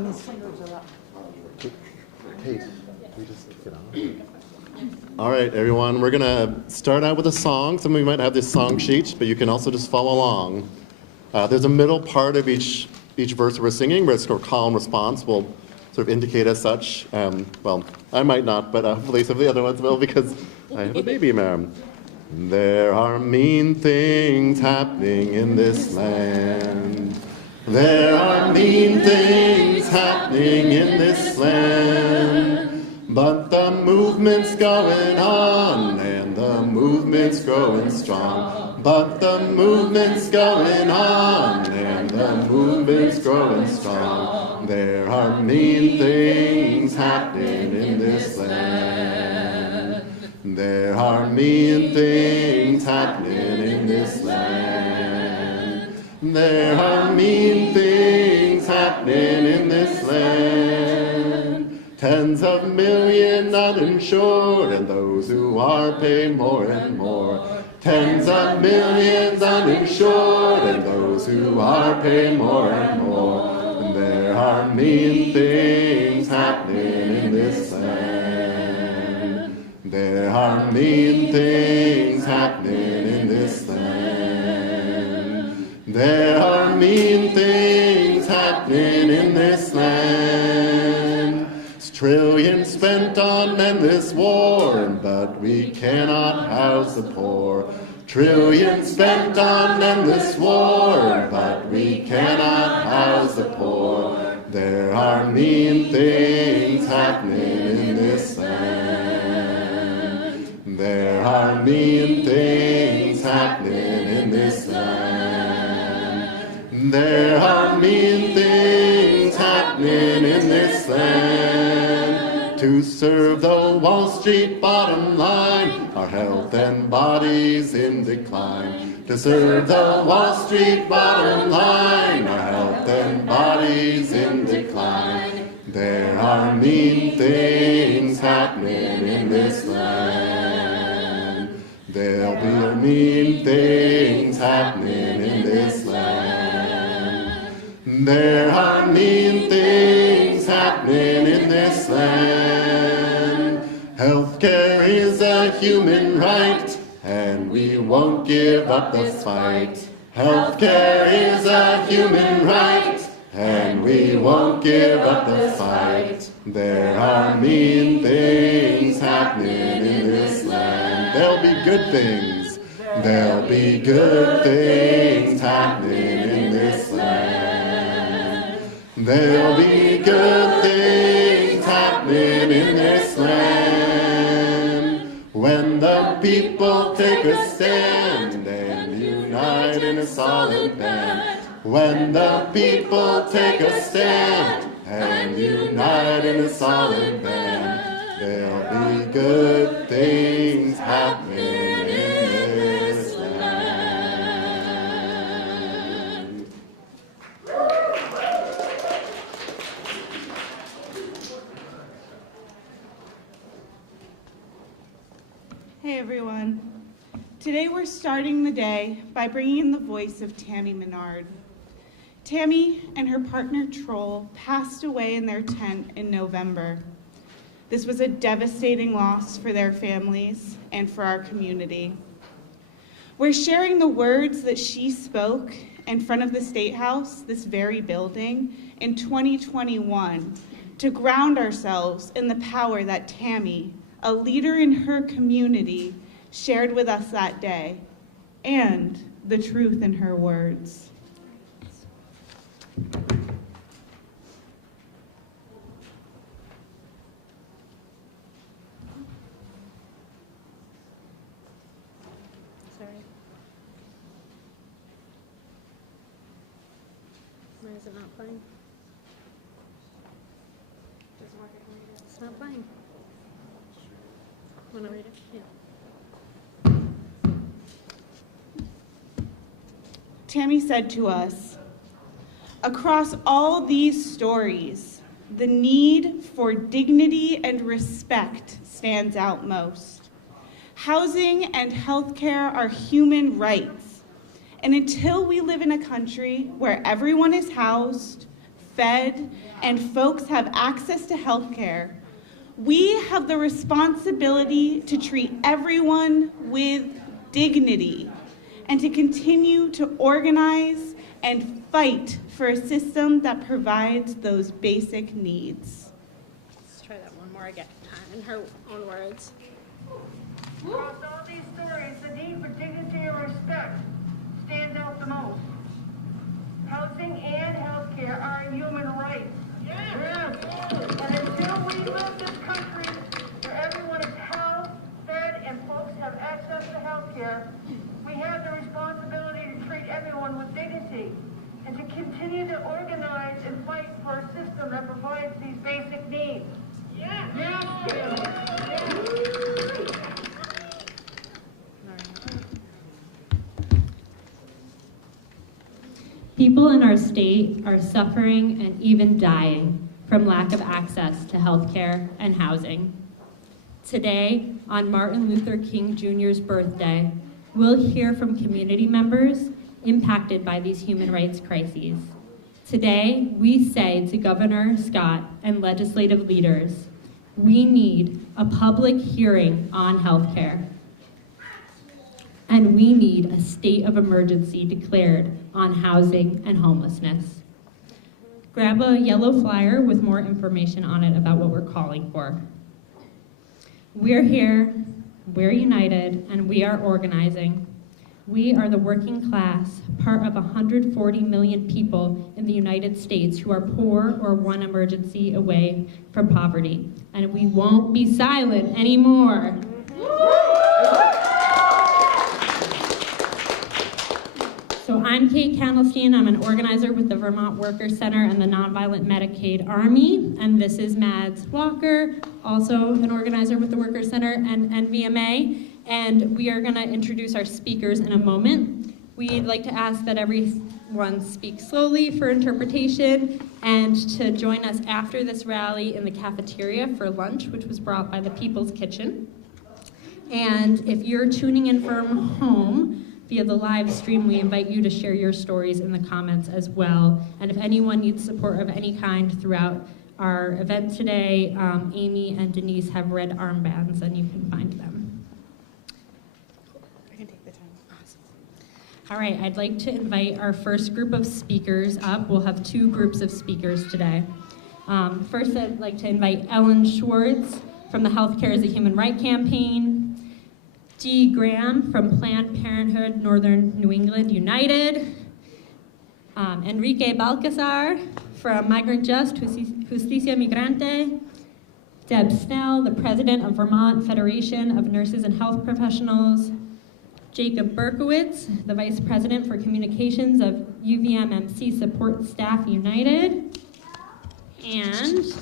mean, singers are up. Kate, we just get on. All right, everyone, we're gonna start out with a song. Some of you might have this song sheet, but you can also just follow along. There's a middle part of each verse we're singing where it's sort of call and response will sort of indicate as such. Well, I might not, but hopefully some of the other ones will because I have a baby, ma'am. There are mean things happening in this land. There are mean things happening in this land. But the movement's going on, and the movement's growing strong. But the movement's going on, and the movement's growing strong. There are mean things happening in this land. There are mean things happening in this land. There are mean things happening in this land. Tens of millions uninsured, and those who are pay more and more. Tens of millions uninsured, and those who are pay more and more. And there are mean things happening in this land. There are mean things happening in this land. There are mean things happening in this land. Trillions spent on endless war, but we cannot house the poor. Trillions spent on endless war, but we cannot house the poor. There are mean things happening in this land. There are mean things happening in this land. There are mean things happening in this land. To serve the Wall Street bottom line, our health and bodies in decline. To serve the Wall Street bottom line, our health and bodies in decline. There are mean things happening in this land. There'll be mean things happening in this land. There are mean things happening in this land. Healthcare is a human right, and we won't give up the fight. Healthcare is a human right, and we won't give up the fight. There are mean things happening in this land. There'll be good things. There'll be good things happening in this land. There'll be good things happening in this land. When the people take a stand and unite in a solid band. When the people take a stand and unite in a solid band. There'll be good things happening in this land. Hey everyone. Today we're starting the day by bringing in the voice of Tammy Menard. Tammy and her partner Troll passed away in their tent in November. This was a devastating loss for their families and for our community. We're sharing the words that she spoke in front of the State House, this very building, in 2021 to ground ourselves in the power that Tammy, a leader in her community, shared with us that day, and the truth in her words. Sorry. Why is it not playing? It's not playing. Want to read it? Yeah. Tammy said to us, across all these stories, the need for dignity and respect stands out most. Housing and healthcare are human rights, and until we live in a country where everyone is housed, fed, and folks have access to health care, we have the responsibility to treat everyone with dignity and to continue to organize and fight for a system that provides those basic needs. Let's try that one more again, in her own words. Across all these stories, the need for dignity and respect stands out the most. Housing and healthcare are a human right. Yes. And until we live this country where everyone is housed, fed, and folks have access to healthcare, we have the responsibility to treat everyone with dignity and to continue to organize and fight for a system that provides these basic needs. Yes. People in our state are suffering and even dying from lack of access to health care and housing. Today, on Martin Luther King Jr.'s birthday, we'll hear from community members impacted by these human rights crises. Today, we say to Governor Scott and legislative leaders, we need a public hearing on health care. And we need a state of emergency declared on housing and homelessness. Grab a yellow flyer with more information on it about what we're calling for. We're here, we're united, and we are organizing. We are the working class, part of 140 million people in the United States who are poor or one emergency away from poverty. And we won't be silent anymore. So I'm Kate Candlestein. I'm an organizer with the Vermont Workers Center and the Nonviolent Medicaid Army. And this is Mads Walker, also an organizer with the Workers Center and NVMA. And we are gonna introduce our speakers in a moment. We'd like to ask that everyone speak slowly for interpretation and to join us after this rally in the cafeteria for lunch, which was brought by the People's Kitchen. And if you're tuning in from home, via the live stream, we invite you to share your stories in the comments as well. And if anyone needs support of any kind throughout our event today, Amy and Denise have red armbands and you can find them. I can take the time. Awesome. All right, I'd like to invite our first group of speakers up. We'll have two groups of speakers today. First, I'd like to invite Ellen Schwartz from the Healthcare is a Human Right campaign, Dee Graham from Planned Parenthood Northern New England United, Enrique Balcazar from Migrant Just Justicia Migrante, Deb Snell, the president of Vermont Federation of Nurses and Health Professionals, Jacob Berkowitz, the vice president for communications of UVMMC Support Staff United, and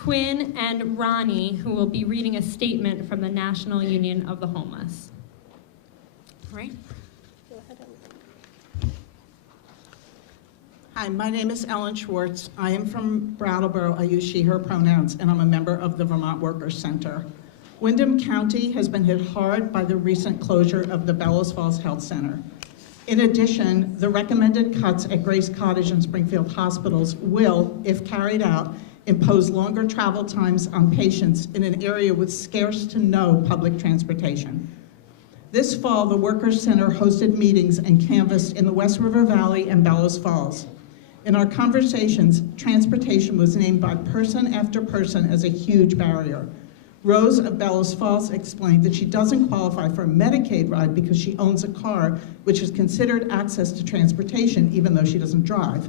Quinn and Ronnie, who will be reading a statement from the National Union of the Homeless. All right. Go ahead. Hi, my name is Ellen Schwartz. I am from Brattleboro. I use she, her pronouns, and I'm a member of the Vermont Workers Center. Windham County has been hit hard by the recent closure of the Bellows Falls Health Center. In addition, the recommended cuts at Grace Cottage and Springfield hospitals will, if carried out, impose longer travel times on patients in an area with scarce to no public transportation. This fall, the Workers Center hosted meetings and canvassed in the West River Valley and Bellows Falls. In our conversations, transportation was named by person after person as a huge barrier. Rose of Bellows Falls explained that she doesn't qualify for a Medicaid ride because she owns a car, which is considered access to transportation even though she doesn't drive.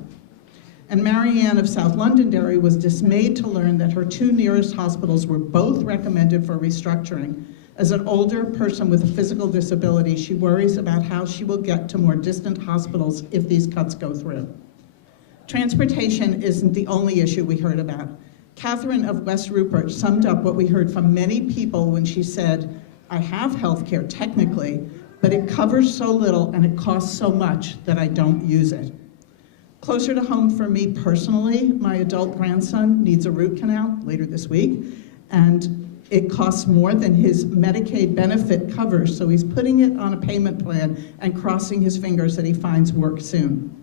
And Marianne of South Londonderry was dismayed to learn that her two nearest hospitals were both recommended for restructuring. As an older person with a physical disability, she worries about how she will get to more distant hospitals if these cuts go through. Transportation isn't the only issue we heard about. Catherine of West Rupert summed up what we heard from many people when she said, I have health care technically, but it covers so little and it costs so much that I don't use it. Closer to home for me personally, my adult grandson needs a root canal later this week, and it costs more than his Medicaid benefit covers, so he's putting it on a payment plan and crossing his fingers that he finds work soon.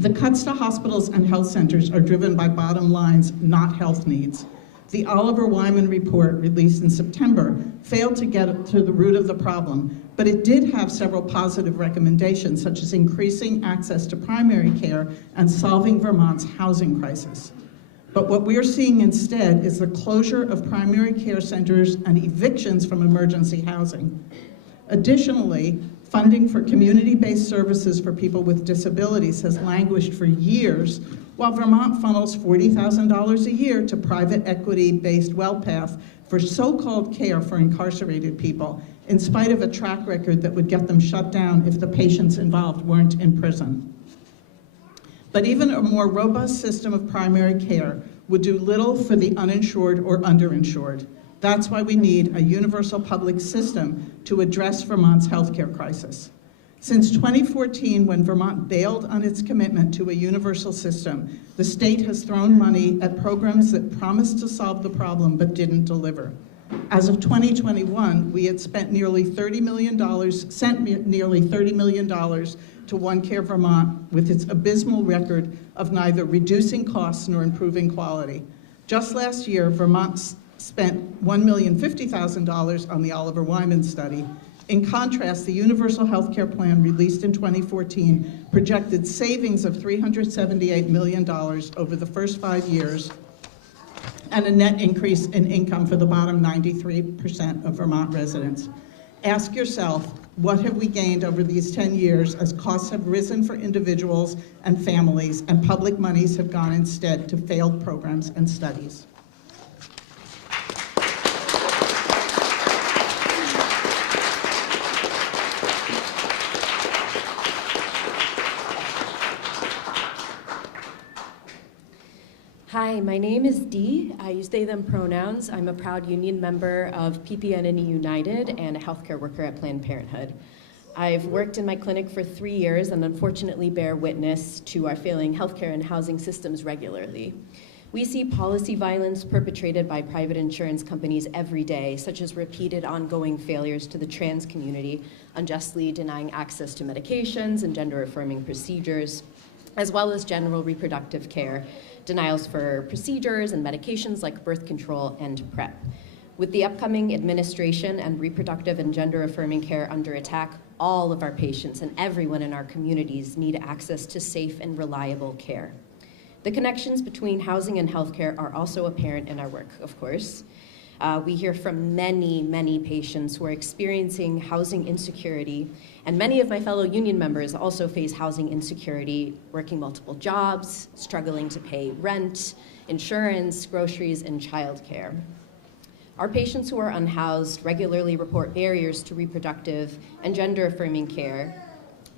The cuts to hospitals and health centers are driven by bottom lines, not health needs. The Oliver Wyman report, released in September, failed to get to the root of the problem, but it did have several positive recommendations, such as increasing access to primary care and solving Vermont's housing crisis. But what we're seeing instead is the closure of primary care centers and evictions from emergency housing. Additionally, funding for community-based services for people with disabilities has languished for years, while Vermont funnels $40,000 a year to private equity-based WellPath for so-called care for incarcerated people, in spite of a track record that would get them shut down if the patients involved weren't in prison. But even a more robust system of primary care would do little for the uninsured or underinsured. That's why we need a universal public system to address Vermont's healthcare crisis. Since 2014, when Vermont bailed on its commitment to a universal system, the state has thrown money at programs that promised to solve the problem but didn't deliver. As of 2021, we had spent nearly $30 million to One Care Vermont with its abysmal record of neither reducing costs nor improving quality. Just last year, Vermont spent $1,050,000 on the Oliver Wyman study. In contrast, the Universal Health Care Plan released in 2014 projected savings of $378 million over the first 5 years and a net increase in income for the bottom 93% of Vermont residents. Ask yourself, what have we gained over these 10 years as costs have risen for individuals and families and public monies have gone instead to failed programs and studies? Hi, my name is Dee. I use they, them pronouns. I'm a proud union member of PPNNE United and a healthcare worker at Planned Parenthood. I've worked in my clinic for 3 years and unfortunately bear witness to our failing healthcare and housing systems regularly. We see policy violence perpetrated by private insurance companies every day, such as repeated ongoing failures to the trans community, unjustly denying access to medications and gender-affirming procedures, as well as general reproductive care, denials for procedures and medications like birth control and PrEP. With the upcoming administration and reproductive and gender-affirming care under attack, all of our patients and everyone in our communities need access to safe and reliable care. The connections between housing and healthcare are also apparent in our work, of course. We hear from many, many patients who are experiencing housing insecurity, and many of my fellow union members also face housing insecurity, working multiple jobs, struggling to pay rent, insurance, groceries, and childcare. Our patients who are unhoused regularly report barriers to reproductive and gender-affirming care,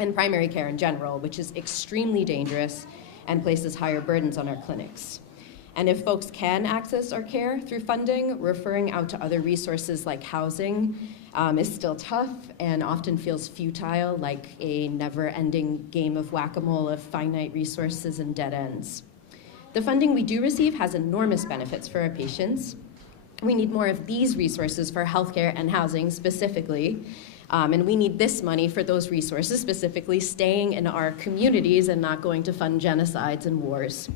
and primary care in general, which is extremely dangerous and places higher burdens on our clinics. And if folks can access our care through funding, referring out to other resources like housing is still tough and often feels futile, like a never-ending game of whack-a-mole of finite resources and dead ends. The funding we do receive has enormous benefits for our patients. We need more of these resources for healthcare and housing specifically, and we need this money for those resources, specifically staying in our communities and not going to fund genocides and wars.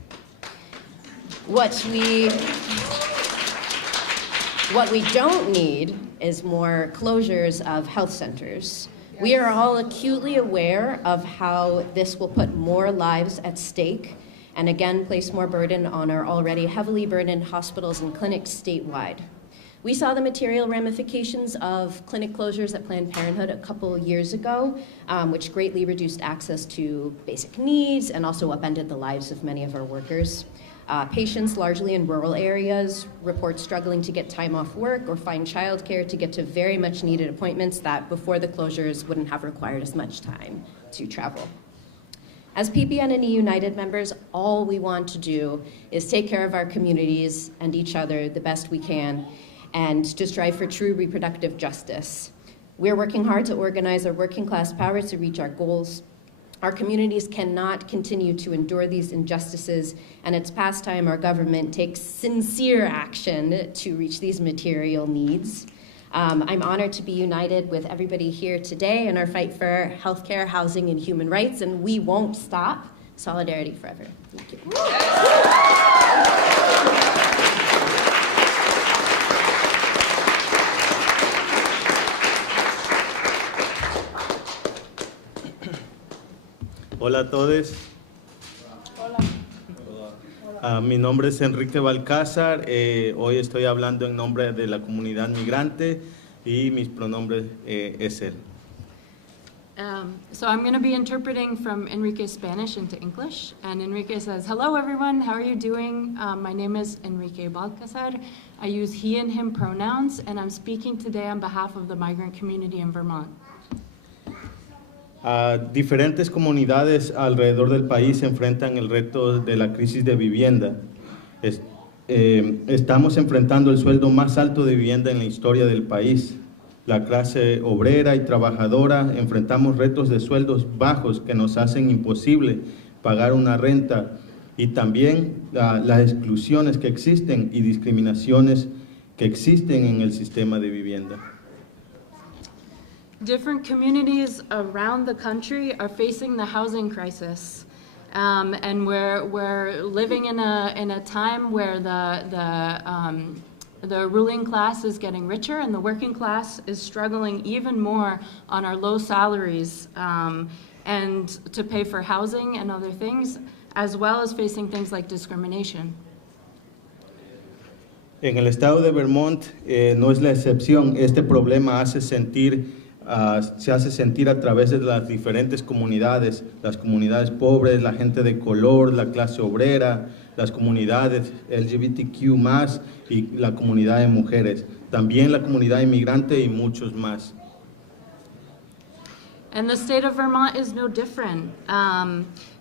What we don't need is more closures of health centers. We are all acutely aware of how this will put more lives at stake and again place more burden on our already heavily burdened hospitals and clinics statewide. We saw the material ramifications of clinic closures at Planned Parenthood a couple years ago, which greatly reduced access to basic needs and also upended the lives of many of our workers. Patients, largely in rural areas, report struggling to get time off work or find childcare to get to very much needed appointments that before the closures wouldn't have required as much time to travel. As PPNNE United members, all we want to do is take care of our communities and each other the best we can and to strive for true reproductive justice. We're working hard to organize our working class power to reach our goals. Our communities cannot continue to endure these injustices, and it's past time our government takes sincere action to reach these material needs. I'm honored to be united with everybody here today in our fight for healthcare, housing, and human rights, and we won't stop Solidarity forever. Thank you. Hola a todos. Mi nombre es Enrique Balcázar. Hoy estoy hablando en nombre de la comunidad migrante y mis pronombres es él. So I'm going to be interpreting from Enrique's Spanish into English. And Enrique says, hello everyone, how are you doing? My name is Enrique Balcázar. I use he and him pronouns, and I'm speaking today on behalf of the migrant community in Vermont. Diferentes comunidades alrededor del país enfrentan el reto de la crisis de vivienda. Estamos enfrentando el sueldo más alto de vivienda en la historia del país. La clase obrera y trabajadora enfrentamos retos de sueldos bajos que nos hacen imposible pagar una renta, y también las exclusiones que existen y discriminaciones que existen en el sistema de vivienda. Different communities around the country are facing the housing crisis, and we're living in a time where the ruling class is getting richer and the working class is struggling even more on our low salaries and to pay for housing and other things, as well as facing things like discrimination. En el estado de Vermont no es la excepción. Este problema se hace sentir a través de las diferentes comunidades, las comunidades pobres, la gente de color, la clase obrera, las comunidades LGBTQ+, y la comunidad de mujeres, también la comunidad inmigrante y muchos más. And the state of Vermont is no different.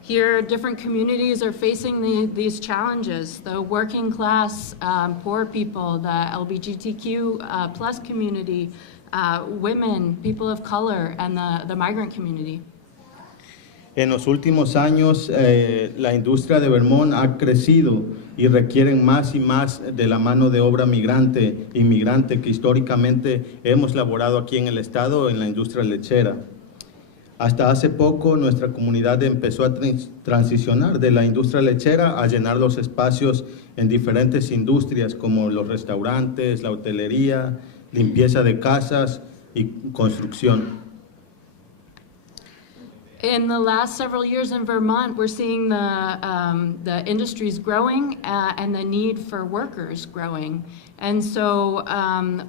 Here, different communities are facing these challenges. The working class, poor people, the LGBTQ plus community, women, people of color, and the migrant community. En los últimos años, la industria de Vermont ha crecido y requieren más y más de la mano de obra inmigrante que históricamente hemos laborado aquí en el estado en la industria lechera. Hasta hace poco, nuestra comunidad empezó a transicionar de la industria lechera a llenar los espacios en diferentes industrias como los restaurantes, la hotelería, limpieza de casas y construcción. In the last several years in Vermont, we're seeing the industries growing and the need for workers growing. And so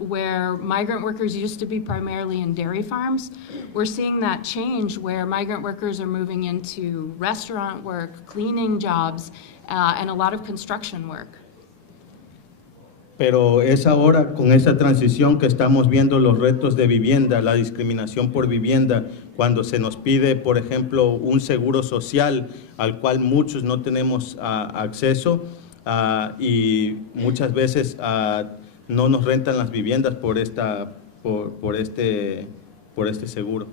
where migrant workers used to be primarily in dairy farms, we're seeing that change where migrant workers are moving into restaurant work, cleaning jobs, and a lot of construction work. Pero es ahora con esa transición que estamos viendo los retos de vivienda, la discriminación por vivienda, cuando se nos pide, por ejemplo, un seguro social al cual muchos no tenemos acceso y muchas veces no nos rentan las viviendas por este seguro.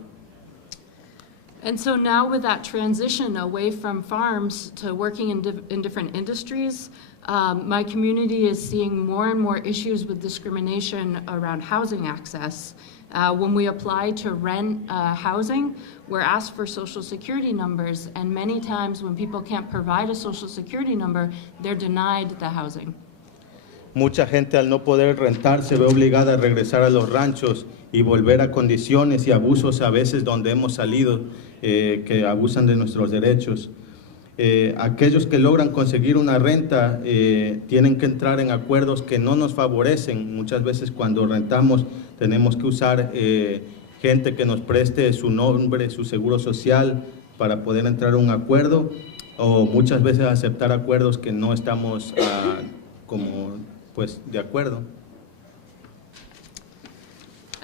And so now with that transition away from farms to working in different industries, my community is seeing more and more issues with discrimination around housing access. When we apply to rent housing, we're asked for social security numbers, and many times when people can't provide a social security number, they're denied the housing. Mucha gente al no poder rentar se ve obligada a regresar a los ranchos y volver a condiciones y abusos a veces donde hemos salido que abusan de nuestros derechos. Aquellos que logran conseguir una renta tienen que entrar en acuerdos que no nos favorecen. Muchas veces cuando rentamos tenemos que usar gente que nos preste su nombre, su seguro social para poder entrar a un acuerdo, o muchas veces aceptar acuerdos que no estamos de acuerdo.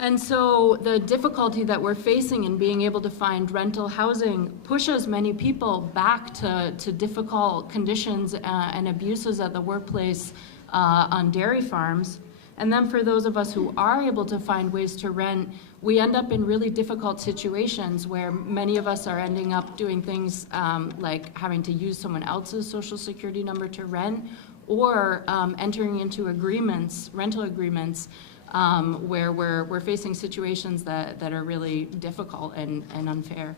And so the difficulty that we're facing in being able to find rental housing pushes many people back to difficult conditions and abuses at the workplace on dairy farms. And then for those of us who are able to find ways to rent, we end up in really difficult situations where many of us are ending up doing things like having to use someone else's social security number to rent, or entering into rental agreements, where we're facing situations that are really difficult and unfair.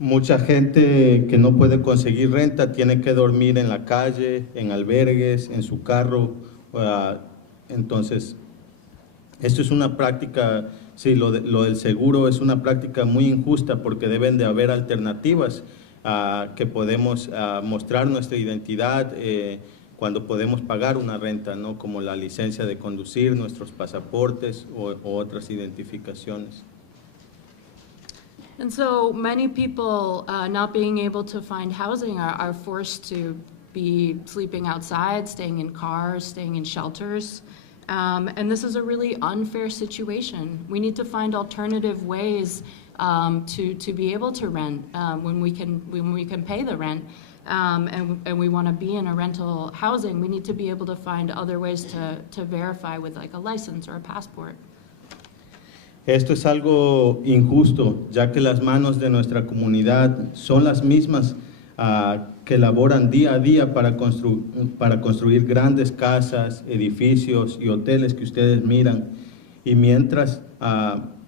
Mucha gente que no puede conseguir renta tiene que dormir en la calle, en albergues, en su carro. Entonces, esto es una práctica, sí, lo del seguro es una práctica muy injusta porque deben de haber alternativas que podemos mostrar nuestra identidad cuando podemos pagar una renta, ¿no? Como la licencia de conducir, nuestros pasaportes o otras identificaciones. And so many people not being able to find housing are forced to be sleeping outside, staying in cars, staying in shelters. And this is a really unfair situation. We need to find alternative ways to be able to rent when we can pay the rent. And we want to be in a rental housing, we need to be able to find other ways to verify with like a license or a passport. Esto es algo injusto, ya que las manos de nuestra comunidad son las mismas que laboran día a día para construir grandes casas, edificios y hoteles que ustedes miran. Y mientras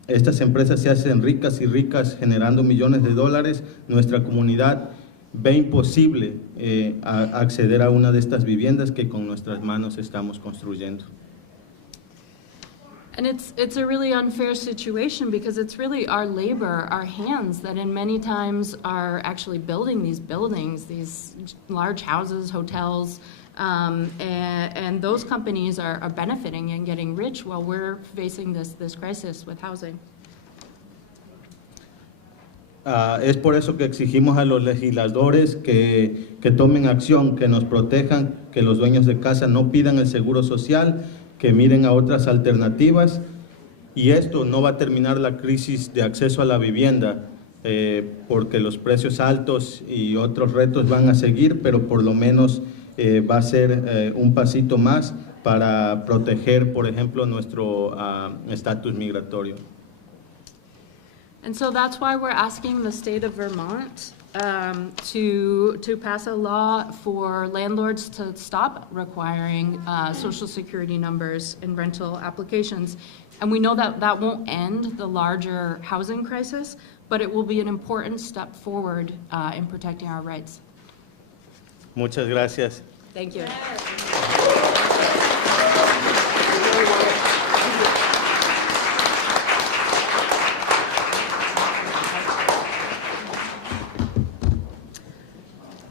estas empresas se hacen ricas y ricas generando millones de dólares, nuestra comunidad ve imposible acceder a una de estas viviendas que con nuestras manos estamos construyendo. And it's a really unfair situation because it's really our labor, our hands, that in many times are actually building these buildings, these large houses, hotels, and those companies are benefiting and getting rich while we're facing this crisis with housing. Es por eso que exigimos a los legisladores que tomen acción, que nos protejan, que los dueños de casa no pidan el seguro social, que miren a otras alternativas, y esto no va a terminar la crisis de acceso a la vivienda, porque los precios altos y otros retos van a seguir, pero por lo menos va a ser un pasito más para proteger, por ejemplo, nuestro estatus migratorio. And so that's why we're asking the state of Vermont to pass a law for landlords to stop requiring Social Security numbers in rental applications. And we know that that won't end the larger housing crisis, but it will be an important step forward in protecting our rights. Muchas gracias. Thank you.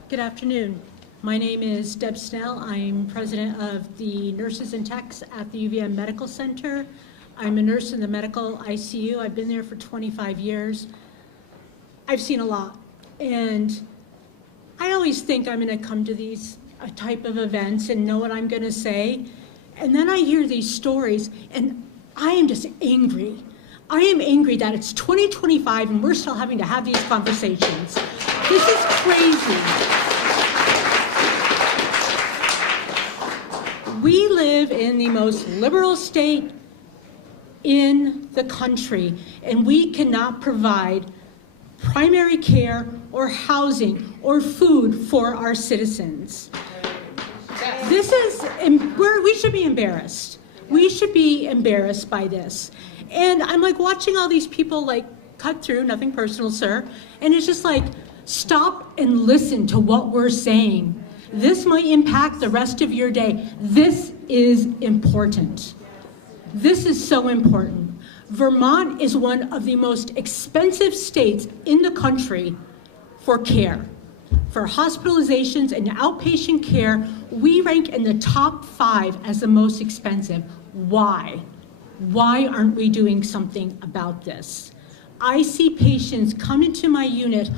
Good afternoon. My name is Deb Snell. I'm president of the Nurses and Techs at the UVM Medical Center. I'm a nurse in the medical ICU. I've been there for 25 years. I've seen a lot. And I always think I'm going to come to these type of events and know what I'm going to say. And then I hear these stories, and I am just angry. I am angry that it's 2025 and we're still having to have these conversations. This is crazy. We live in the most liberal state in the country, and we cannot provide primary care or housing or food for our citizens. This is, we should be embarrassed. We should be embarrassed by this. And I'm like watching all these people like cut through, nothing personal, sir, and it's just like, stop and listen to what we're saying. This might impact the rest of your day. This is important. This is so important. Vermont is one of the most expensive states in the country for care. For hospitalizations and outpatient care, we rank in the top 5 as the most expensive. Why? Why aren't we doing something about this? I see patients come into my unit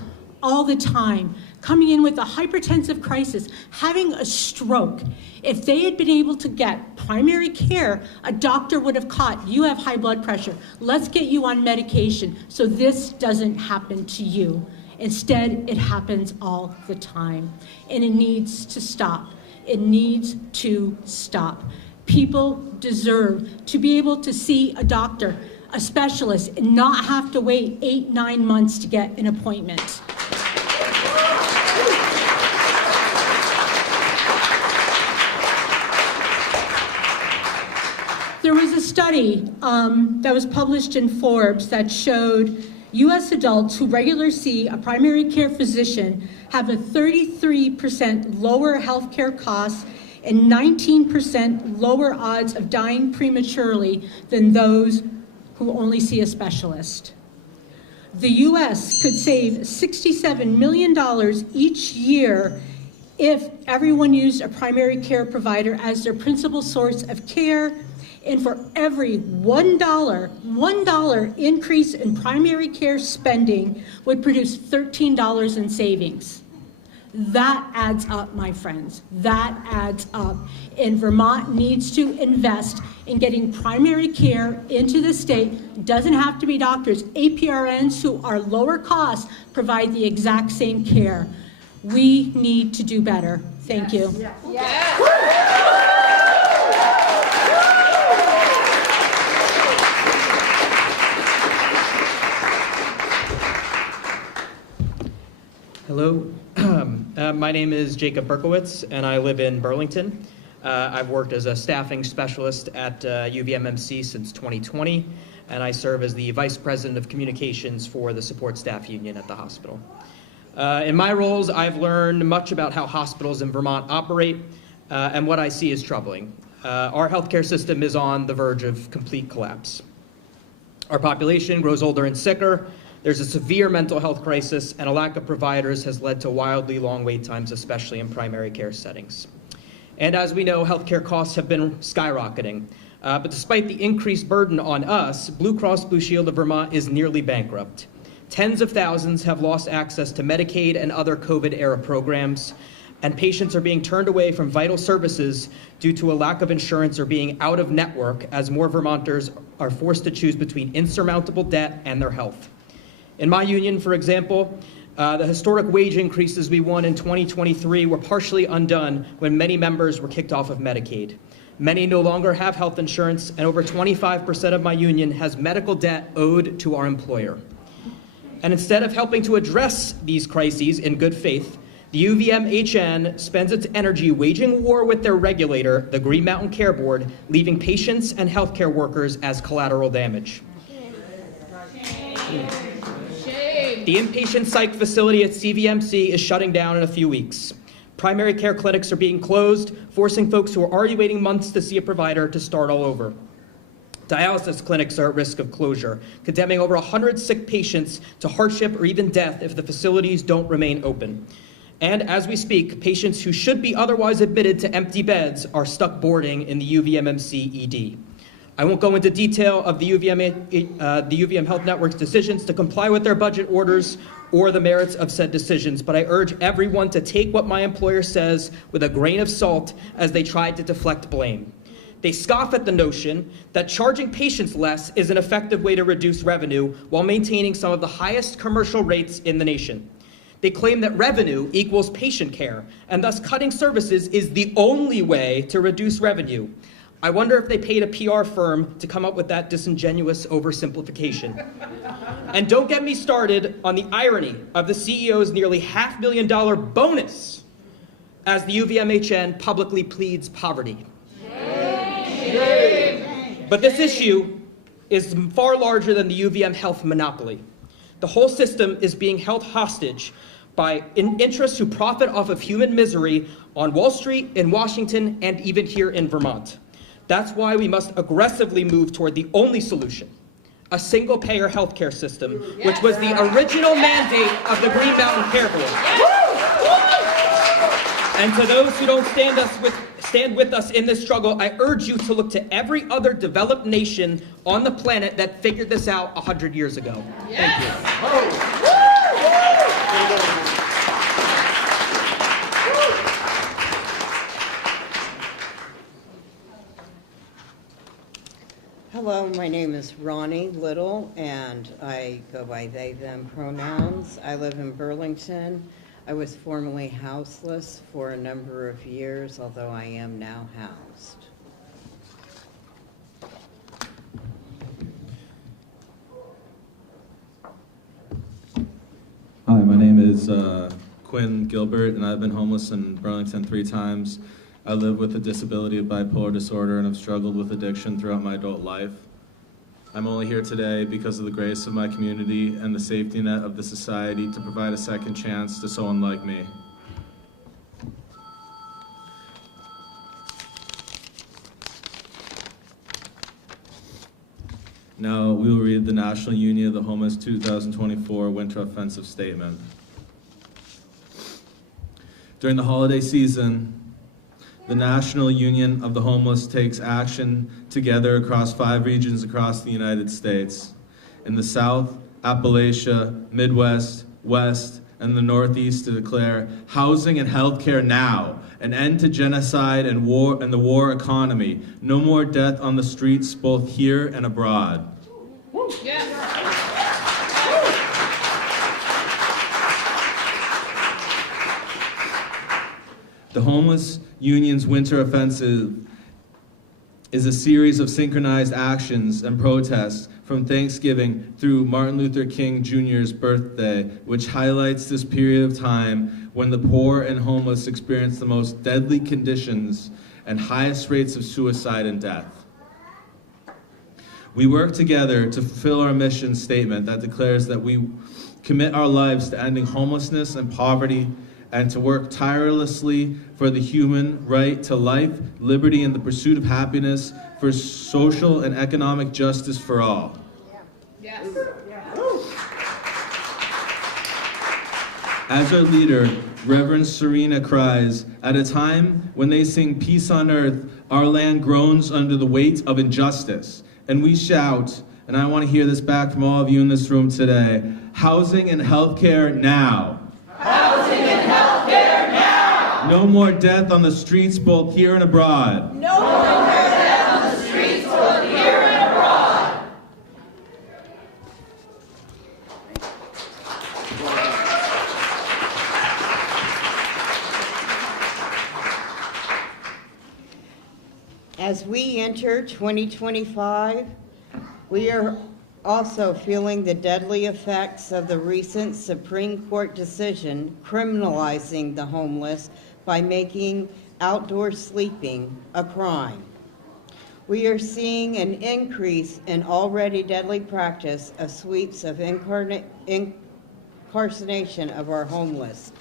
all the time, coming in with a hypertensive crisis, having a stroke. If they had been able to get primary care, a doctor would have caught, you have high blood pressure, let's get you on medication so this doesn't happen to you. Instead, it happens all the time, and it needs to stop. It needs to stop. People deserve to be able to see a doctor, a specialist, and not have to wait 8-9 months to get an appointment. There was a study that was published in Forbes that showed U.S. adults who regularly see a primary care physician have a 33% lower healthcare costs and 19% lower odds of dying prematurely than those who only see a specialist. The U.S. could save $67 million each year if everyone used a primary care provider as their principal source of care, and for every $1 increase in primary care spending would produce $13 in savings. That adds up, my friends. That adds up. And Vermont needs to invest in getting primary care into the state. It doesn't have to be doctors. APRNs who are lower cost provide the exact same care. We need to do better. Thank you. Hello, my name is Jacob Berkowitz, and I live in Burlington. I've worked as a staffing specialist at UVMMC since 2020, and I serve as the Vice President of Communications for the Support Staff Union at the hospital. In my roles, I've learned much about how hospitals in Vermont operate, and what I see is troubling. Our healthcare system is on the verge of complete collapse. Our population grows older and sicker. There's a severe mental health crisis, and a lack of providers has led to wildly long wait times, especially in primary care settings. And as we know, healthcare costs have been skyrocketing. But despite the increased burden on us, Blue Cross Blue Shield of Vermont is nearly bankrupt. Tens of thousands have lost access to Medicaid and other COVID-era programs, and patients are being turned away from vital services due to a lack of insurance or being out of network, as more Vermonters are forced to choose between insurmountable debt and their health. In my union, for example, the historic wage increases we won in 2023 were partially undone when many members were kicked off of Medicaid. Many no longer have health insurance, and over 25% of my union has medical debt owed to our employer. And instead of helping to address these crises in good faith, the UVM-HN spends its energy waging war with their regulator, the Green Mountain Care Board, leaving patients and healthcare workers as collateral damage. The inpatient psych facility at CVMC is shutting down in a few weeks. Primary care clinics are being closed, forcing folks who are already waiting months to see a provider to start all over. Dialysis clinics are at risk of closure, condemning over 100 sick patients to hardship or even death if the facilities don't remain open. And as we speak, patients who should be otherwise admitted to empty beds are stuck boarding in the UVMMC ED. I won't go into detail of the UVM Health Network's decisions to comply with their budget orders or the merits of said decisions, but I urge everyone to take what my employer says with a grain of salt as they try to deflect blame. They scoff at the notion that charging patients less is an effective way to reduce revenue while maintaining some of the highest commercial rates in the nation. They claim that revenue equals patient care, and thus cutting services is the only way to reduce revenue. I wonder if they paid a PR firm to come up with that disingenuous oversimplification. And don't get me started on the irony of the CEO's nearly $500,000 bonus as the UVM-HN publicly pleads poverty. But this issue is far larger than the UVM health monopoly. The whole system is being held hostage by interests who profit off of human misery on Wall Street, in Washington, and even here in Vermont. That's why we must aggressively move toward the only solution, a single-payer healthcare system, which was the original mandate of the Green Mountain Care Board. And to those who don't stand with us in this struggle, I urge you to look to every other developed nation on the planet that figured this out 100 years ago. Thank you. Hello, my name is Ronnie Little, and I go by they, them pronouns. I live in Burlington. I was formerly houseless for a number of years, although I am now housed. Hi, my name is Quinn Gilbert, and I've been homeless in Burlington 3 times. I live with a disability of bipolar disorder and have struggled with addiction throughout my adult life. I'm only here today because of the grace of my community and the safety net of the society to provide a second chance to someone like me. Now we will read the National Union of the Homeless 2024 Winter Offensive Statement. During the holiday season, the National Union of the Homeless takes action together across 5 regions across the United States. In the South, Appalachia, Midwest, West, and the Northeast to declare housing and healthcare now, an end to genocide and war and the war economy, no more death on the streets both here and abroad. The Homeless Union's Winter Offensive is a series of synchronized actions and protests from Thanksgiving through Martin Luther King Jr.'s birthday, which highlights this period of time when the poor and homeless experience the most deadly conditions and highest rates of suicide and death. We work together to fulfill our mission statement that declares that we commit our lives to ending homelessness and poverty and to work tirelessly for the human right to life, liberty, and the pursuit of happiness, for social and economic justice for all. Yes. As our leader, Reverend Serena cries, at a time when they sing peace on earth, our land groans under the weight of injustice. And we shout, and I want to hear this back from all of you in this room today, housing and healthcare now. Housing and healthcare now. No more death on the streets, both here and abroad. No more death on the streets, both here and abroad. As we enter 2025, we are also feeling the deadly effects of the recent Supreme Court decision criminalizing the homeless by making outdoor sleeping a crime. We are seeing an increase in already deadly practice of sweeps of incarceration of our homeless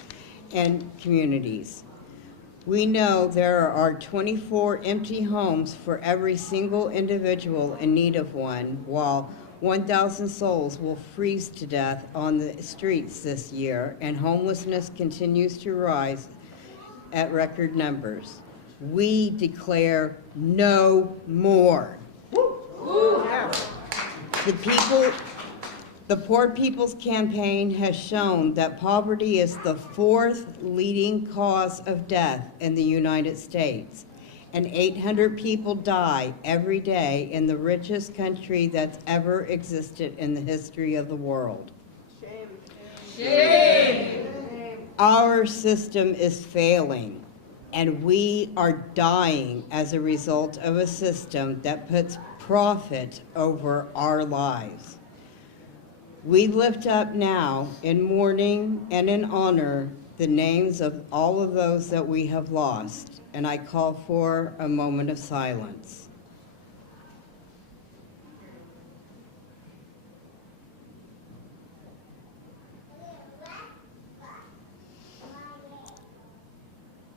and communities. We know there are 24 empty homes for every single individual in need of one, while 1,000 souls will freeze to death on the streets this year, and homelessness continues to rise at record numbers. We declare no more. The Poor People's Campaign has shown that poverty is the 4th leading cause of death in the United States, and 800 people die every day in the richest country that's ever existed in the history of the world. Shame. Our system is failing, and we are dying as a result of a system that puts profit over our lives. We lift up now in mourning and in honor the names of all of those that we have lost, and I call for a moment of silence.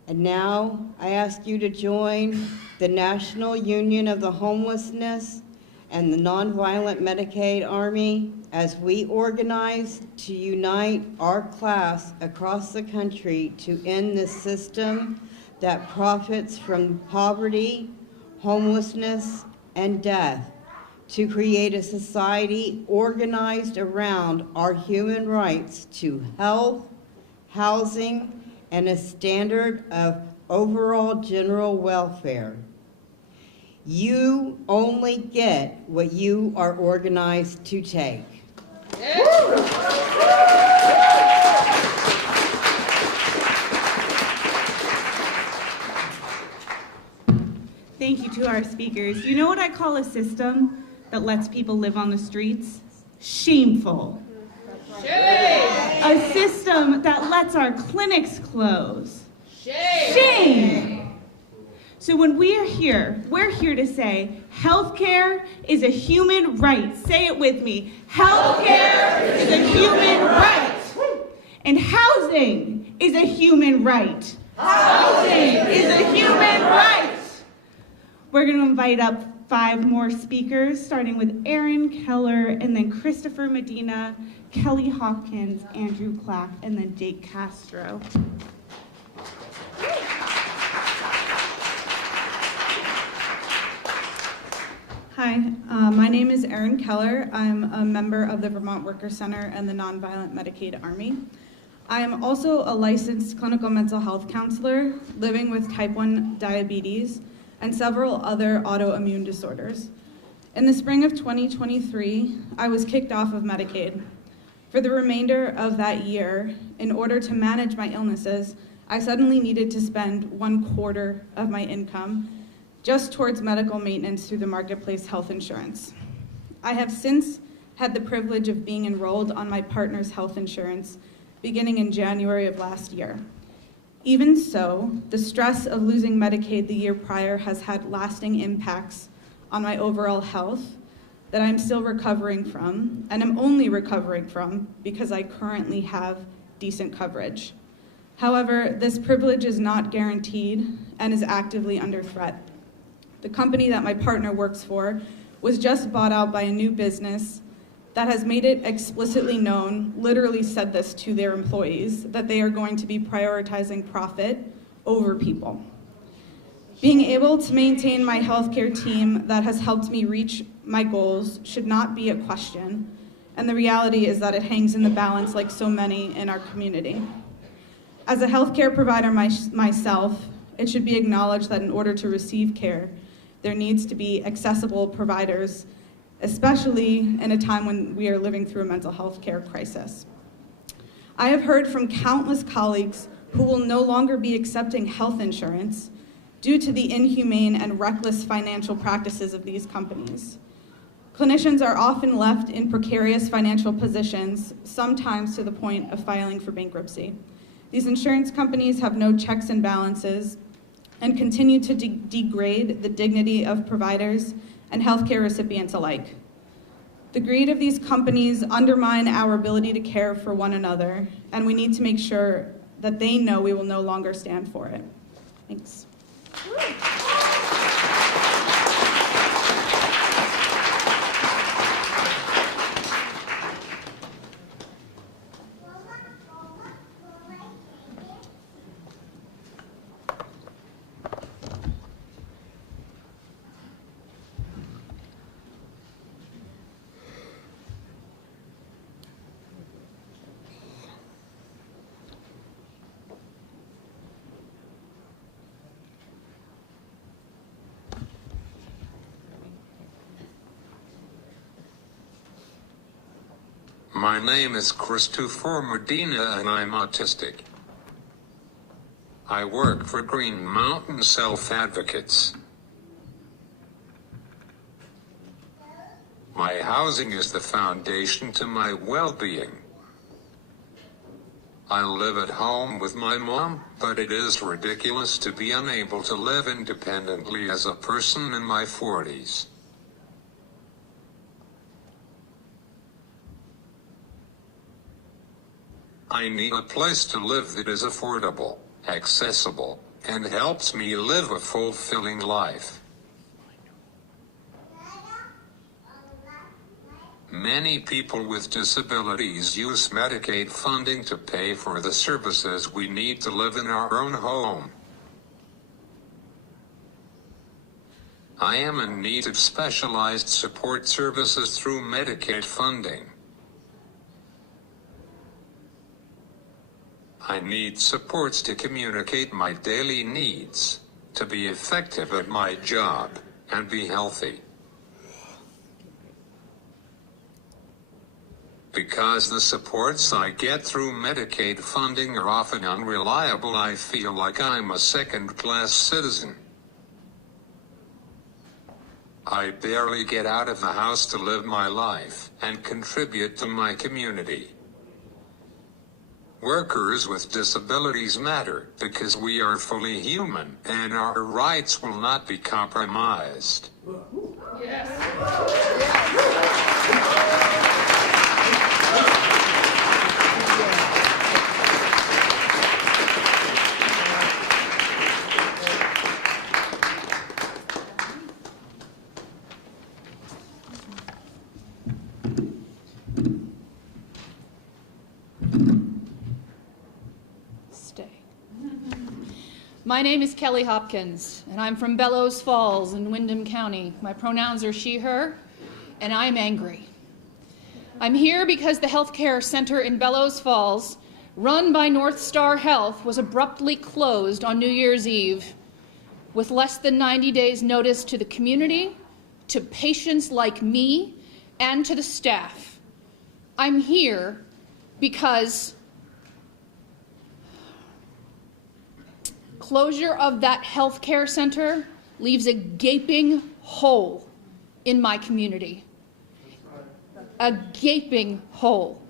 And now I ask you to join the National Union of the Homelessness and the Nonviolent Medicaid Army as we organize to unite our class across the country to end this system that profits from poverty, homelessness, and death, to create a society organized around our human rights to health, housing, and a standard of overall general welfare. You only get what you are organized to take. Thank you to our speakers. You know what I call a system that lets people live on the streets? Shameful. Shame. A system that lets our clinics close. Shame. Shame. So when we are here, we're here to say Healthcare is a human right. Say it with me. Healthcare is a human right. And housing is a human right. Housing is a human right. We're going to invite up 5 more speakers, starting with Aaron Keller, and then Christopher Medina, Kelly Hopkins, Andrew Clack, and then Jake Castro. Hi, my name is Erin Keller. I'm a member of the Vermont Workers Center and the Nonviolent Medicaid Army. I am also a licensed clinical mental health counselor living with type 1 diabetes and several other autoimmune disorders. In the spring of 2023, I was kicked off of Medicaid. For the remainder of that year, in order to manage my illnesses, I suddenly needed to spend 1/4 of my income just towards medical maintenance through the Marketplace health insurance. I have since had the privilege of being enrolled on my partner's health insurance beginning in January of last year. Even so, the stress of losing Medicaid the year prior has had lasting impacts on my overall health that I'm still recovering from, and I'm only recovering from because I currently have decent coverage. However, this privilege is not guaranteed and is actively under threat. The company that my partner works for was just bought out by a new business that has made it explicitly known, literally said this to their employees, that they are going to be prioritizing profit over people. Being able to maintain my healthcare team that has helped me reach my goals should not be a question, and the reality is that it hangs in the balance like so many in our community. As a healthcare provider myself, it should be acknowledged that in order to receive care, there needs to be accessible providers, especially in a time when we are living through a mental health care crisis. I have heard from countless colleagues who will no longer be accepting health insurance due to the inhumane and reckless financial practices of these companies. Clinicians are often left in precarious financial positions, sometimes to the point of filing for bankruptcy. These insurance companies have no checks and balances and continue to degrade the dignity of providers and healthcare recipients alike. The greed of these companies undermine our ability to care for one another, and we need to make sure that they know we will no longer stand for it. Thanks. My name is Christopher Medina and I'm autistic. I work for Green Mountain Self Advocates. My housing is the foundation to my well-being. I live at home with my mom, but it is ridiculous to be unable to live independently as a person in my 40s. I need a place to live that is affordable, accessible, and helps me live a fulfilling life. Many people with disabilities use Medicaid funding to pay for the services we need to live in our own home. I am in need of specialized support services through Medicaid funding. I need supports to communicate my daily needs, to be effective at my job, and be healthy. Because the supports I get through Medicaid funding are often unreliable, I feel like I'm a second-class citizen. I barely get out of the house to live my life and contribute to my community. Workers with disabilities matter because we are fully human and our rights will not be compromised. My name is Kelly Hopkins, and I'm from Bellows Falls in Windham County. My pronouns are she, her, and I'm angry. I'm here because the healthcare center in Bellows Falls, run by North Star Health, was abruptly closed on New Year's Eve with less than 90 days notice to the community, to patients like me, and to the staff. I'm here because closure of that healthcare center leaves a gaping hole in my community. A gaping hole.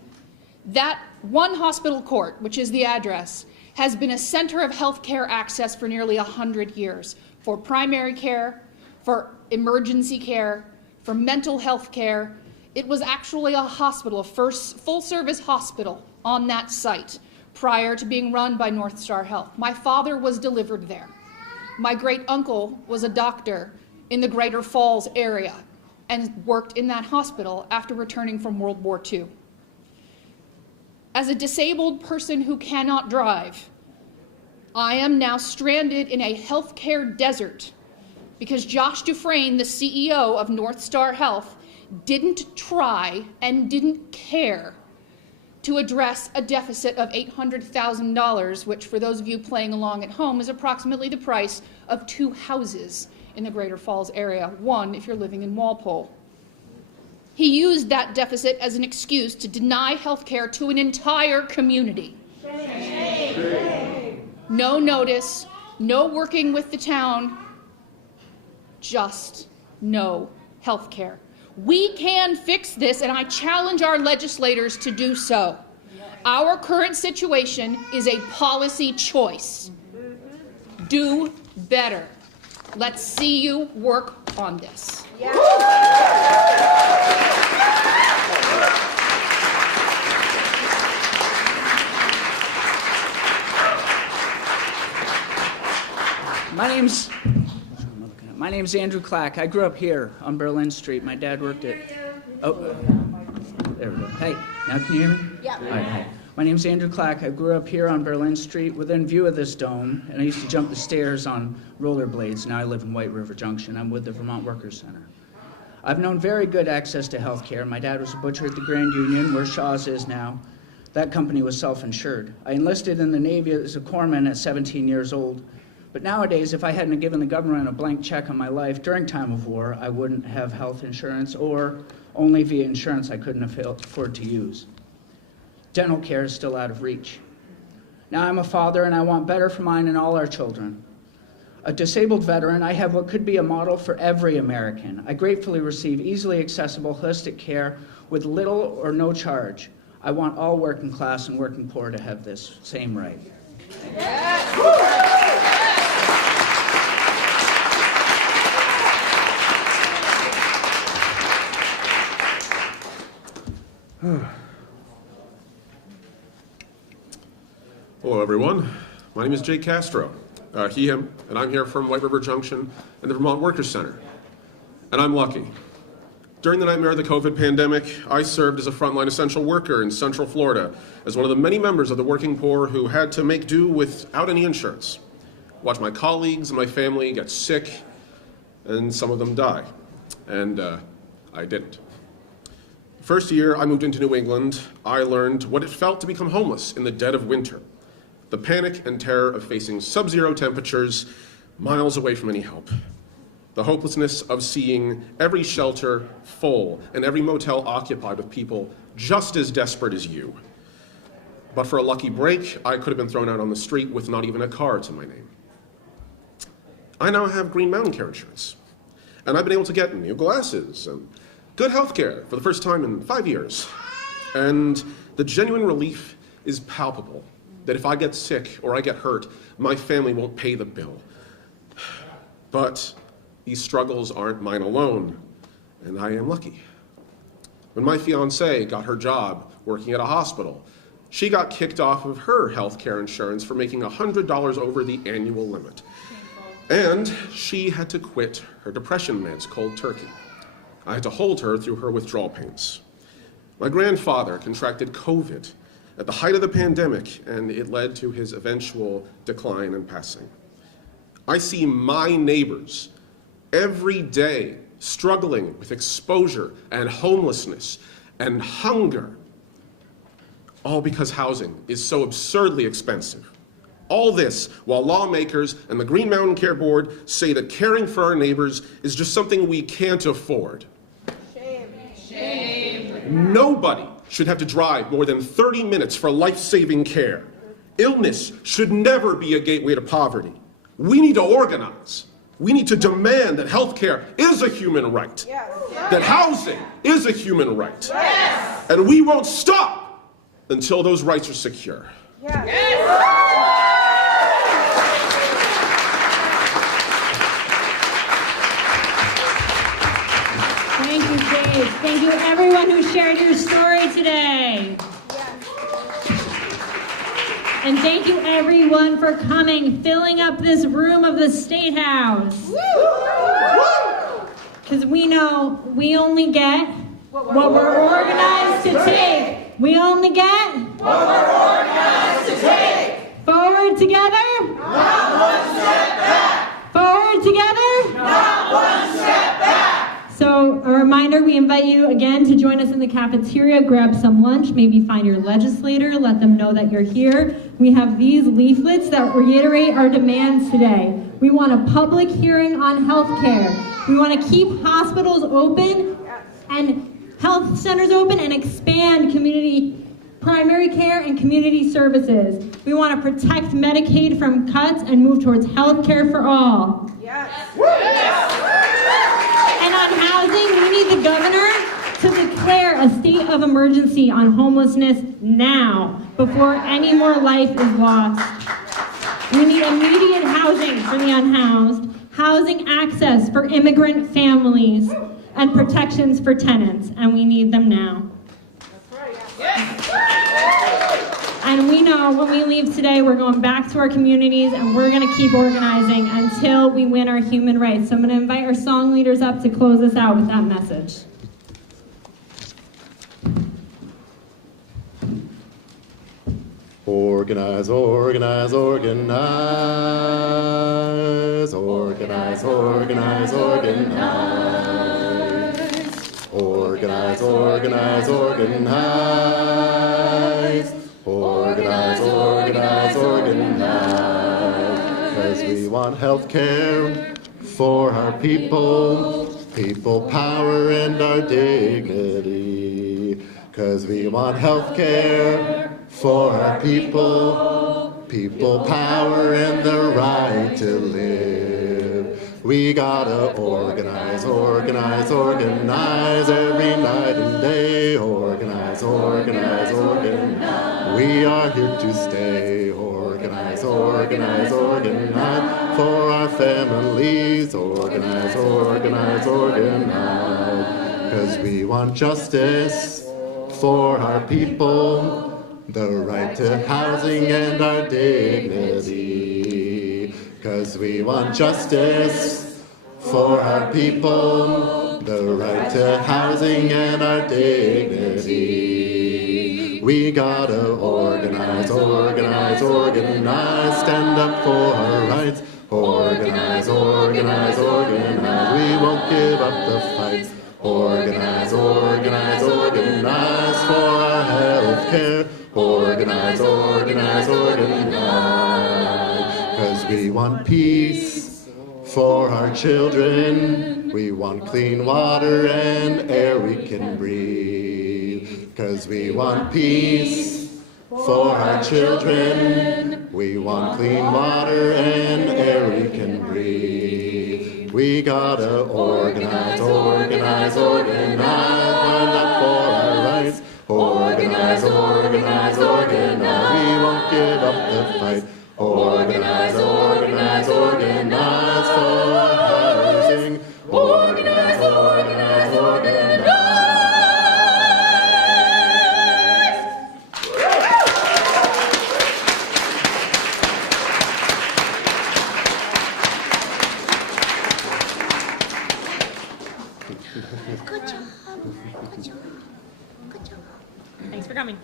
That one hospital court, which is the address, has been a center of healthcare access for nearly 100 years, for primary care, for emergency care, for mental health care. It was actually a hospital, a first full-service hospital on that site, prior to being run by North Star Health. My father was delivered there. My great-uncle was a doctor in the Greater Falls area and worked in that hospital after returning from World War II. As a disabled person who cannot drive, I am now stranded in a healthcare desert because Josh Dufresne, the CEO of North Star Health, didn't try and didn't care to address a deficit of $800,000, which for those of you playing along at home is approximately the price of 2 houses in the Greater Falls area, one if you're living in Walpole. He used that deficit as an excuse to deny health care to an entire community. No notice, no working with the town, just no health care. We can fix this, and I challenge our legislators to do so. Our current situation is a policy choice. Do better. Let's see you work on this. My name's Andrew Clack. I grew up here on Berlin Street. My dad worked at... Oh, there we go. Hey, now can you hear me? Yeah. All right, hi. My name's Andrew Clack. I grew up here on Berlin Street within view of this dome, and I used to jump the stairs on rollerblades. Now I live in White River Junction. I'm with the Vermont Workers Center. I've known very good access to health care. My dad was a butcher at the Grand Union, where Shaw's is now. That company was self-insured. I enlisted in the Navy as a corpsman at 17 years old. But nowadays, if I hadn't given the government a blank check on my life during time of war, I wouldn't have health insurance, or only via insurance I couldn't afford to use. Dental care is still out of reach. Now I'm a father, and I want better for mine and all our children. A disabled veteran, I have what could be a model for every American. I gratefully receive easily accessible holistic care with little or no charge. I want all working class and working poor to have this same right. Hello, everyone. My name is Jake Castro. He, him, and I'm here from White River Junction and the Vermont Workers Center. And I'm lucky. During the nightmare of the COVID pandemic, I served as a frontline essential worker in Central Florida as one of the many members of the working poor who had to make do without any insurance. Watch my colleagues and my family get sick, and some of them die. And I didn't. First year I moved into New England, I learned what it felt to become homeless in the dead of winter. The panic and terror of facing sub-zero temperatures miles away from any help. The hopelessness of seeing every shelter full and every motel occupied with people just as desperate as you. But for a lucky break, I could have been thrown out on the street with not even a car to my name. I now have Green Mountain Care insurance, and I've been able to get new glasses and good health care for the first time in 5 years. And the genuine relief is palpable, that if I get sick or I get hurt, my family won't pay the bill. But these struggles aren't mine alone, and I am lucky. When my fiancée got her job working at a hospital, she got kicked off of her health care insurance for making $100 over the annual limit. And she had to quit her depression meds cold turkey. I had to hold her through her withdrawal pains. My grandfather contracted COVID at the height of the pandemic, and it led to his eventual decline and passing. I see my neighbors every day struggling with exposure and homelessness and hunger, all because housing is so absurdly expensive. All this while lawmakers and the Green Mountain Care Board say that caring for our neighbors is just something we can't afford. Shame. Shame. Nobody should have to drive more than 30 minutes for life-saving care. Illness should never be a gateway to poverty. We need to organize. We need to demand that health care is a human right. Yes. That housing is a human right. Yes. And we won't stop until those rights are secure. Yes. Thank you, Dave. Thank you, everyone who shared your story today. And thank you, everyone, for coming, filling up this room of the State House. Because we know we only get what we're organized to take. We only get what we're organized to take. Forward together. Not one step back. Forward together. Not one step back. So a reminder, we invite you again to join us in the cafeteria, grab some lunch, maybe find your legislator, let them know that you're here. We have these leaflets that reiterate our demands today. We want a public hearing on health care. We want to keep hospitals open and health centers open and expand community primary care and community services. We want to protect Medicaid from cuts and move towards health care for all. Yes. And on housing, we need the governor to declare a state of emergency on homelessness now, before any more life is lost. We need immediate housing for the unhoused, housing access for immigrant families, and protections for tenants, and we need them now. And we know when we leave today, we're going back to our communities and we're going to keep organizing until we win our human rights. So I'm going to invite our song leaders up to close us out with that message. Organize, organize, organize. Organize, organize, organize. Organize, organize, organize. Organize, organize, organize. 'Cause we want health care for our people, people power and our dignity. 'Cause we want health care for our people, people power and the right to live. We gotta organize, organize, organize every night and day. Organize, organize, organize. We are here to stay. Organize, organize, organize for our families. Organize, organize, organize. 'Cause we want justice for our people, the right to housing and our dignity. 'Cause we want justice for our people, the right to housing and our dignity. We gotta organize, organize, organize, stand up for our rights. Organize, organize, organize, we won't give up the fight. Organize, organize, organize for our health care. Organize, organize, organize. 'Cause we want peace for our children. We want clean water and air we can breathe. 'Cause we want peace for our children. We want clean water and air we can breathe. We gotta organize, organize, organize, stand up for our rights. Organize, organize, organize. give up the fight. Organize, organize, organize for housing. Organize, organize, organize. Good job. Good job. Good job. Thanks for coming.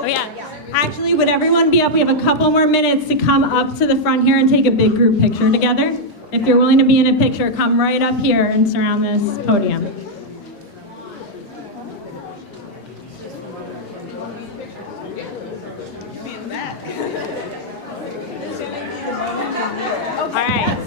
Oh yeah, actually, would everyone be up? We have a couple more minutes to come up to the front here and take a big group picture together. If you're willing to be in a picture, come right up here and surround this podium. All right,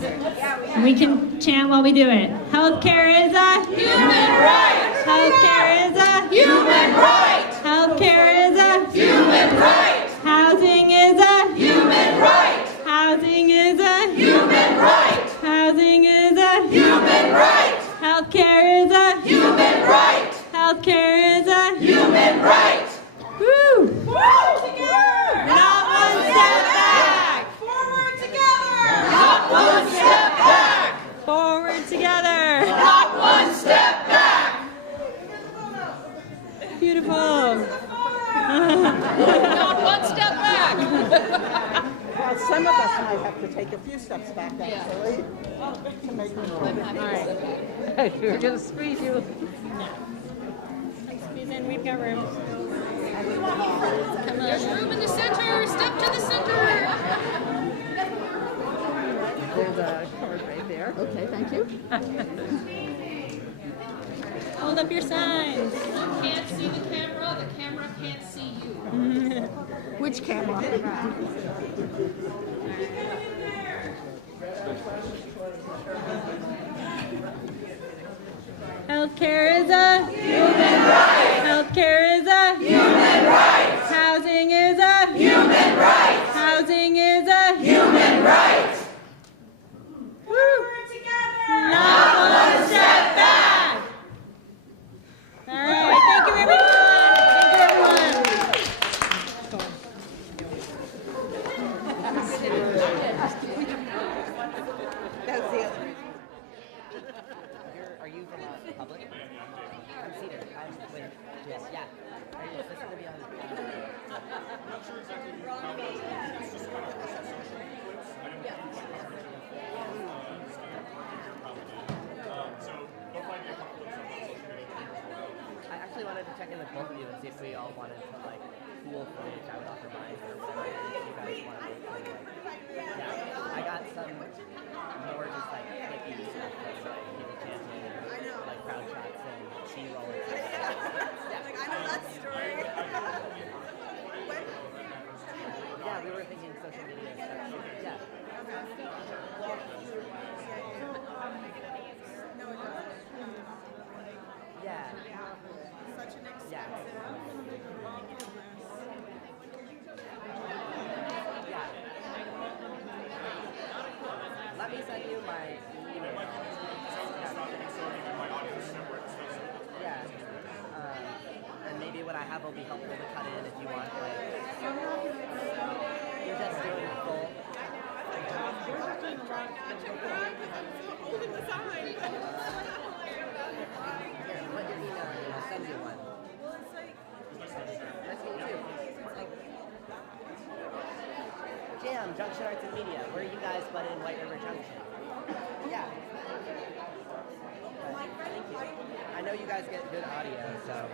we can chant while we do it. Healthcare is a human right. Healthcare is a human right. Healthcare is a human right. Housing is a human right. Housing is a human right. Housing is a human right. Healthcare is a human right. Healthcare is a human right. Woo! Woo! Together! Not one step back. Forward together. Not one step back. Forward together. Not one step back. Beautiful. Not one step back. Well, some of us might have to take a few steps back, actually, to make room. All right. We're going to squeeze you. Squeeze in. We've got room. There's room in the center. Step to the center. There's a card right there. Okay, thank you. Hold up your signs. You can't see the camera can't see you. Which camera? Healthcare is a human right. Healthcare is a human right. Housing is a human right. Housing is a human right. Forward together. Not one step back. All right. Thank you, everyone. That's the other. Are you from public? I'm Cedar. I'm with Jess. Yeah. Is this going to be on? I'm not sure exactly how it's just kind of I actually wanted to check in with both of you and see if we all wanted to like pool footage. I would offer mine. You guys want to yeah. I got some more just like clicky stuff like people chanting and like crowd shots and B-roll and stuff. Like I know that story. Yeah, we were thinking social media stuff. Yeah. Yeah. Such an expensive. Yeah. Let me send you my email. Yeah. And maybe what I have will be helpful to cut in if you want. Like, you're just doing a full. Here, put your email in and I'll send you one. Nice to meet you. Jam, Junction Arts and Media. Where are you guys but in White River Junction? Yeah. Thank you. I know you guys get good audio, so.